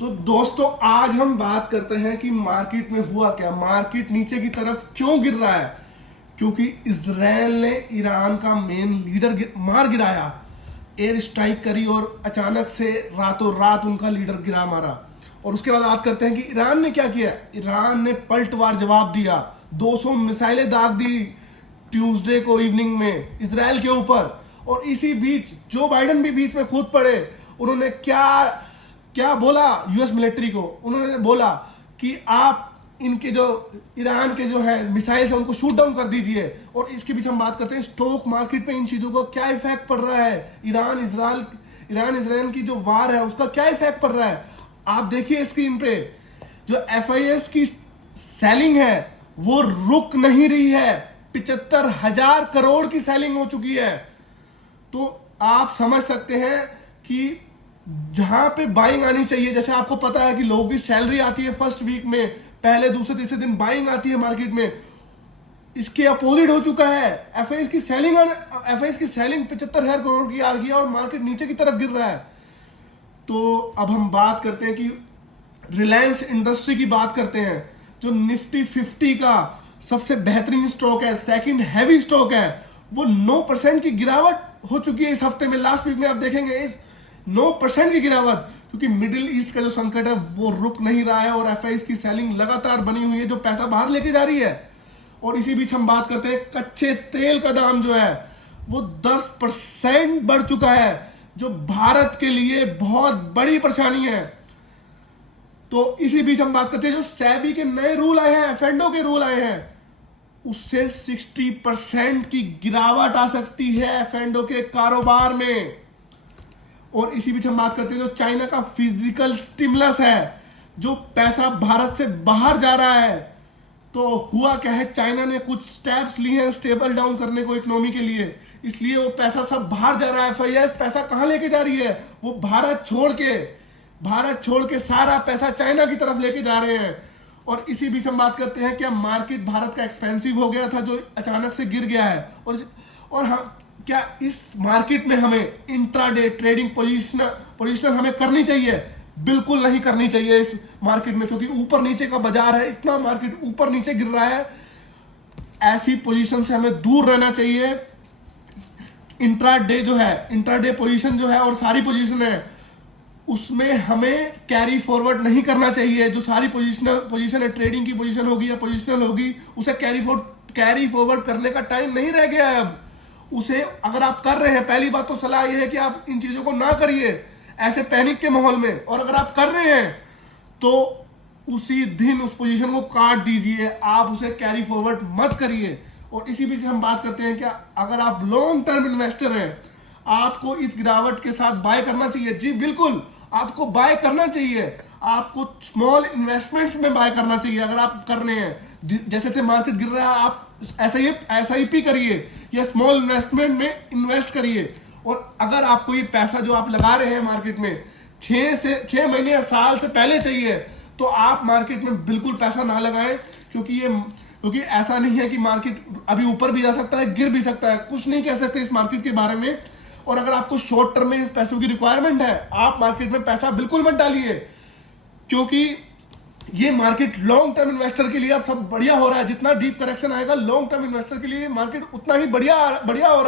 तो दोस्तों आज हम बात करते हैं कि मार्केट में हुआ क्या, मार्केट नीचे की तरफ क्यों गिर रहा है। क्योंकि इजराइल ने ईरान का मेन लीडर मार गिराया, एयर स्ट्राइक करी और अचानक से रातों रात उनका लीडर गिरा मारा। और उसके बाद बात करते हैं कि ईरान ने क्या किया। ईरान ने पलटवार जवाब दिया, 200 मिसाइलें दाग दी ट्यूसडे को इवनिंग में इजराइल के ऊपर। और इसी बीच जो बाइडन भी बीच में कूद पड़े। उन्होंने क्या बोला यूएस मिलिट्री को, उन्होंने बोला कि आप इनके जो ईरान के जो है मिसाइल्स है उनको शूट डाउन कर दीजिए। और इसके बीच हम बात करते हैं स्टॉक मार्केट पे इन चीजों का क्या इफेक्ट पड़ रहा है, ईरान इजराइल की जो वार है उसका क्या इफेक्ट पड़ रहा है। आप देखिए स्क्रीन पे जो एफआईएस की सेलिंग है वो रुक नहीं रही है, 75,000 करोड़ की सेलिंग हो चुकी है। तो आप समझ सकते हैं कि जहां पे बाइंग आनी चाहिए, जैसे आपको पता है कि लोगों की सैलरी आती है फर्स्ट वीक में, पहले दूसरे तीसरे दिन बाइंग आती है मार्केट में, इसके अपोजिट हो चुका है। एफआईएस की सेलिंग 75,000 करोड़ की आ गई और मार्केट नीचे की तरफ गिर रहा है। तो अब हम बात करते हैं कि रिलायंस इंडस्ट्री की बात करते हैं, जो निफ्टी 50 का सबसे बेहतरीन स्टॉक है, सेकंड हैवी स्टॉक है, वो 9% की गिरावट हो चुकी है इस हफ्ते में। लास्ट वीक में आप देखेंगे इस 9% की गिरावट, क्योंकि मिडिल ईस्ट का जो संकट है वो रुक नहीं रहा है और एफआईएस की सेलिंग लगातार बनी हुई है जो पैसा बाहर लेके जा रही है। और इसी बीच हम बात करते हैं कच्चे तेल का दाम जो है वो 10% बढ़ चुका है, जो भारत के लिए बहुत बड़ी परेशानी है। तो इसी बीच हम बात करते हैं जो सेबी के नए रूल आए हैं, एफएनडो के रूल आए हैं, उससे 60% की गिरावट आ सकती है एफएनडो के कारोबार में। और इसी बीच हम बात करते हैं जो चाइना का फिजिकल स्टिमुलस है, जो पैसा भारत से बाहर जा रहा है। तो हुआ क्या है, चाइना ने कुछ स्टेप्स लिए हैं स्टेबल डाउन करने को इकोनॉमी के लिए, इसलिए वो पैसा सब बाहर जा रहा है। एफआईएस पैसा कहां लेके जा रही है, वो भारत छोड़ के सारा पैसा चाइना की तरफ लेके जा रहे हैं। और इसी बीच हम बात करते हैं क्या मार्केट भारत का एक्सपेंसिव हो गया था जो अचानक से गिर गया है। और हम क्या इस मार्केट में हमें इंट्राडे ट्रेडिंग पोजिशनल हमें करनी चाहिए? बिल्कुल नहीं करनी चाहिए इस मार्केट में, क्योंकि ऊपर नीचे का बाजार है, इतना मार्केट ऊपर नीचे गिर रहा है। ऐसी पोजीशन से हमें दूर रहना चाहिए। इंट्राडे पोजीशन जो है और सारी पोजीशन है उसमें हमें कैरी फॉरवर्ड नहीं करना चाहिए। जो सारी पोजीशन है, ट्रेडिंग की पोजीशन होगी या पोजिशनल होगी, उसे कैरी फॉरवर्ड करने का टाइम नहीं रह गया है अब। उसे अगर आप कर रहे हैं, पहली बात तो सलाह यह है कि आप इन चीजों को ना करिए ऐसे पैनिक के माहौल में। और अगर आप कर रहे हैं तो उसी दिन उस पोजीशन को काट दीजिए, आप उसे कैरी फॉरवर्ड मत करिए। और इसी बीच हम बात करते हैं कि अगर आप लॉन्ग टर्म इन्वेस्टर हैं, आपको इस गिरावट के साथ बाय करना चाहिए। जी बिल्कुल, आपको बाय करना चाहिए, आपको स्मॉल इन्वेस्टमेंट्स में बाय करना चाहिए। अगर आप कर रहे हैं, जैसे मार्केट गिर रहा है, आप एसआईपी करिए या स्मॉल इन्वेस्टमेंट में इन्वेस्ट करिए। और अगर आपको ये पैसा जो आप लगा रहे हैं मार्केट में 6 महीने या साल से पहले चाहिए, तो आप मार्केट में बिल्कुल पैसा ना लगाएं। क्योंकि ऐसा नहीं है कि मार्केट अभी ऊपर भी जा सकता है, गिर भी सकता है, कुछ नहीं कह सकते इस मार्केट के बारे में। और अगर आपको शॉर्ट टर्म में इस पैसों की रिक्वायरमेंट है, आप मार्केट में पैसा बिल्कुल मत डालिए, क्योंकि ये मार्केट लॉन्ग टर्म इन्वेस्टर के लिए अब सब बढ़िया हो रहा है। जितना डीप करेक्शन आएगा लॉन्ग टर्म इन्वेस्टर के लिए मार्केट उतना ही बढ़िया हो रहा है।